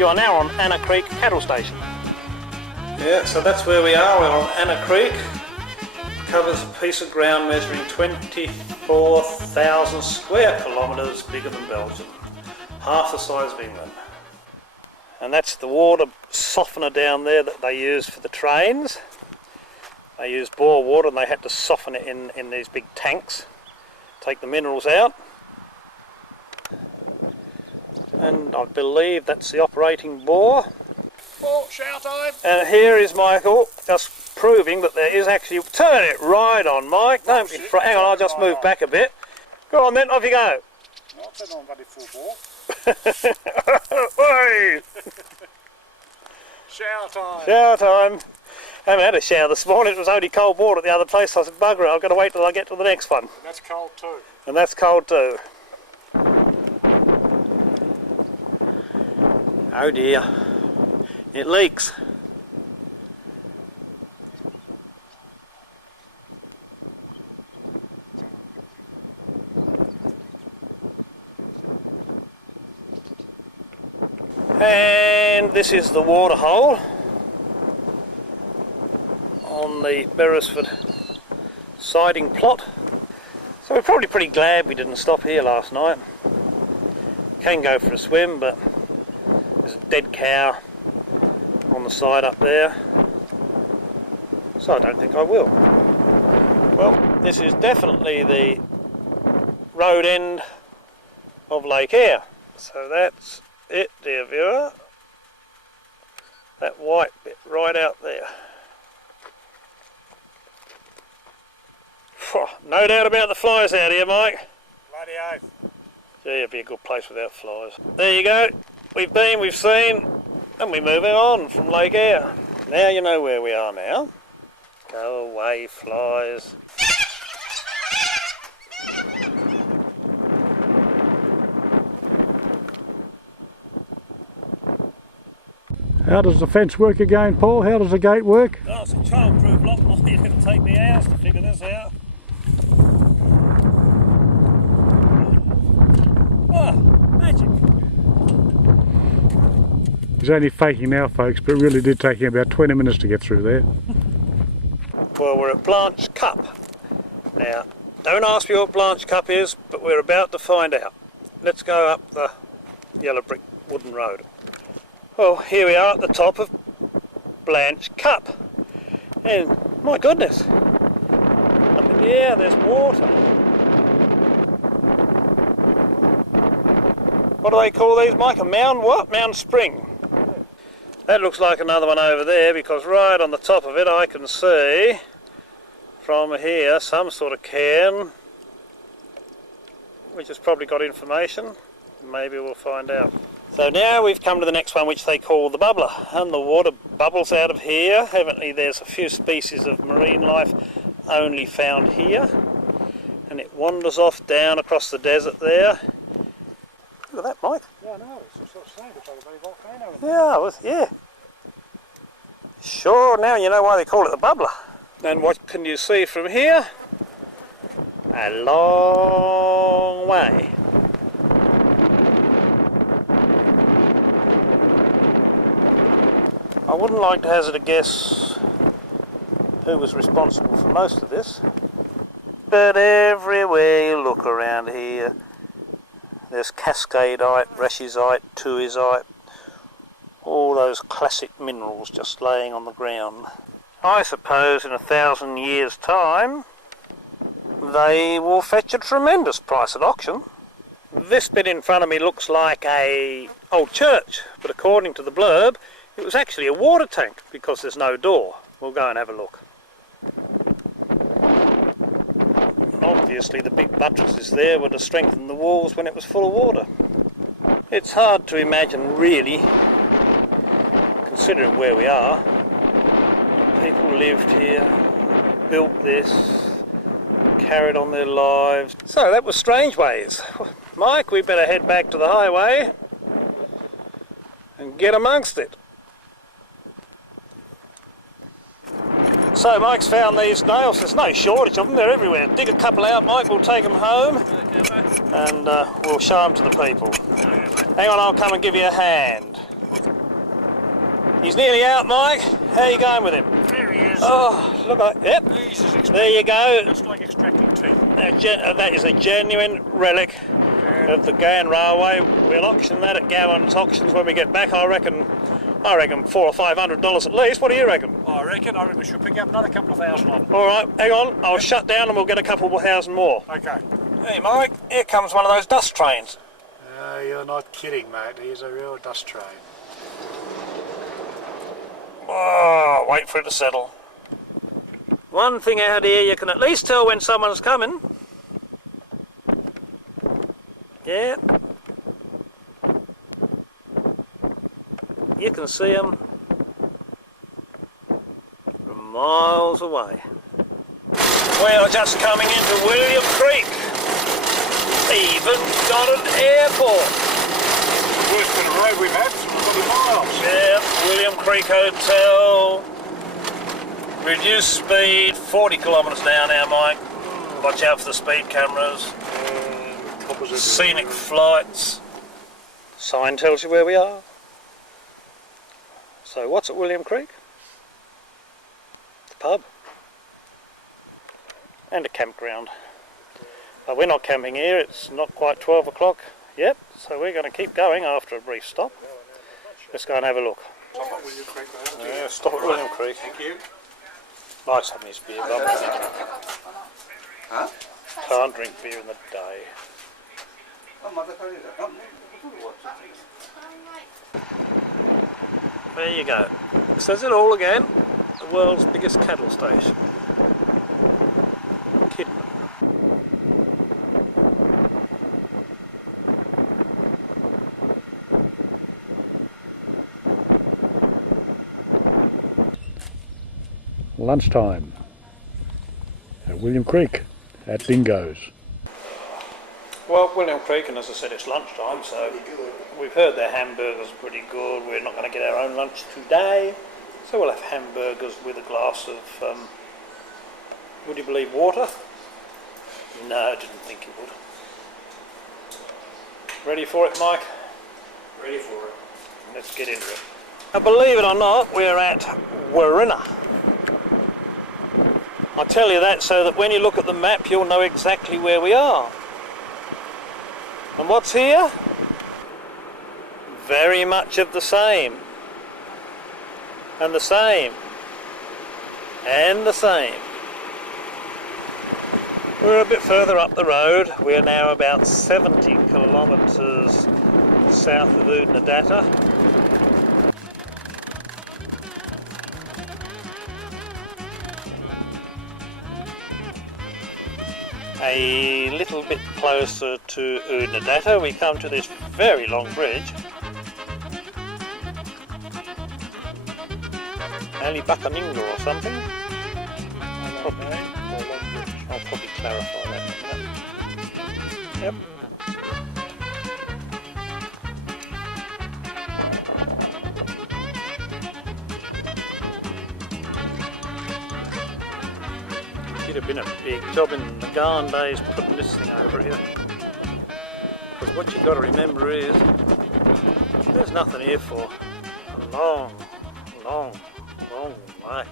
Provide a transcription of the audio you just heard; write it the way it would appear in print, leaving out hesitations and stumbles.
You are now on Anna Creek Cattle Station. Yeah, so that's where we are. We're on Anna Creek. Covers a piece of ground measuring 24,000 square kilometres, bigger than Belgium. Half the size of England. And that's the water softener down there that they use for the trains. They use bore water and they had to soften it in these big tanks, take the minerals out. And I believe that's the operating bore. Oh, shower time! And here is Michael, just proving that there is actually... Turn it right on, Mike. Don't be hang on, I'll just move back a bit. Go on then, off you go. I'll turn on bloody full bore. Oi! Shower time! Shower time. I haven't had a shower this morning, it was only cold water at the other place. I said, bugger it, I've got to wait till I get to the next one. And that's cold too. And that's cold too. Oh dear, it leaks. And this is the water hole on the Beresford siding plot. So we're probably pretty glad we didn't stop here last night. Can go for a swim, but there's a dead cow on the side up there, so I don't think I will. Well, this is definitely the road end of Lake Eyre. So that's it, dear viewer. That white bit right out there. No doubt about the flies out here, Mike. Bloody oath. Gee, it'd be a good place without flies. There you go. We've been, we've seen, and we're moving on from Lake Eyre. Now you know where we are now. Go away, flies. How does the fence work again, Paul? How does the gate work? Oh, it's a child-proof lock. It'll take me hours to figure this out. Oh, magic. He's only faking now, folks, but it really did take him about 20 minutes to get through there. Well, we're at Blanche Cup. Now, don't ask me what Blanche Cup is, but we're about to find out. Let's go up the yellow brick wooden road. Well, here we are at the top of Blanche Cup. And, my goodness, up in the air there's water. What do they call these, Mike? A mound what? Mound spring. That looks like another one over there, because right on the top of it I can see from here some sort of cairn which has probably got information. Maybe we'll find out. So now we've come to the next one, which they call the bubbler, and the water bubbles out of here. Evidently there's a few species of marine life only found here, and it wanders off down across the desert there. Look at that, Mike. Yeah, I know, it's some sort of saying, it's like a bloody volcano. Yeah, Sure, now you know why they call it the bubbler. And what can you see from here? A long way. I wouldn't like to hazard a guess who was responsible for most of this, but everywhere you look around here there's cascadeite, rashizite, tuizite, all those classic minerals just laying on the ground. I suppose in 1,000 years' time they will fetch a tremendous price at auction. This bit in front of me looks like a old church, but according to the blurb it was actually a water tank because there's no door. We'll go and have a look. Obviously the big buttresses there were to strengthen the walls when it was full of water. It's hard to imagine really, considering where we are. People lived here, built this, carried on their lives. So that was Strangeways. Mike, we better head back to the highway and get amongst it. So Mike's found these nails. There's no shortage of them, they're everywhere. Dig a couple out, Mike, we'll take them home and we'll show them to the people. Hang on, I'll come and give you a hand. He's nearly out, Mike. How are you going with him? There he is. Oh, look like, yep. There you go. It's like extracting teeth. That is a genuine relic of the Gowan Railway. We'll auction that at Gowan's auctions when we get back. I reckon $400 or $500 at least. What do you reckon? I reckon we should pick up another couple of thousand on them. All right, hang on. I'll shut down and we'll get a couple of thousand more. Okay. Hey, Mike. Here comes one of those dust trains. You're not kidding, mate. He's a real dust train. Oh, wait for it to settle. One thing out here, you can at least tell when someone's coming. Yeah. You can see them from miles away. We are just coming into William Creek. Even got an airport. Worst bit of road we've had, 20 miles. Yeah, William Creek Hotel. Reduced speed, 40 kilometres an hour now, Mike. Watch out for the speed cameras. Scenic flights. Sign tells you where we are. So what's at William Creek? The pub. And a campground. But we're not camping here, it's not quite 12 o'clock yet, so we're going to keep going after a brief stop. Let's go and have a look. Stop at William Creek. Yeah, stop at William Creek. Thank you. Nice having this beer, Bob. Huh? Can't drink beer in the day. There you go. It says it all again. The world's biggest cattle station. Kidman. Lunchtime at William Creek at Dingo's. Well, William Creek, and as I said, it's lunchtime, so we've heard their hamburgers are pretty good. We're not going to get our own lunch today, so we'll have hamburgers with a glass of, would you believe, water? No, I didn't think you would. Ready for it, Mike? Ready for it. Let's get into it. Now, believe it or not, we're at Warrinna. I tell you that so that when you look at the map, you'll know exactly where we are. And what's here? Very much of the same. And the same. And the same. We're a bit further up the road. We're now about 70 kilometres south of Oodnadatta. A little bit closer to Oodnadatta, we come to this very long bridge. Alibuckaninga or something. I'll probably clarify that in a minute. Yep. It'd have been a big job in the gone days putting this thing over here. Because what you've got to remember is there's nothing here for a long, long, long way.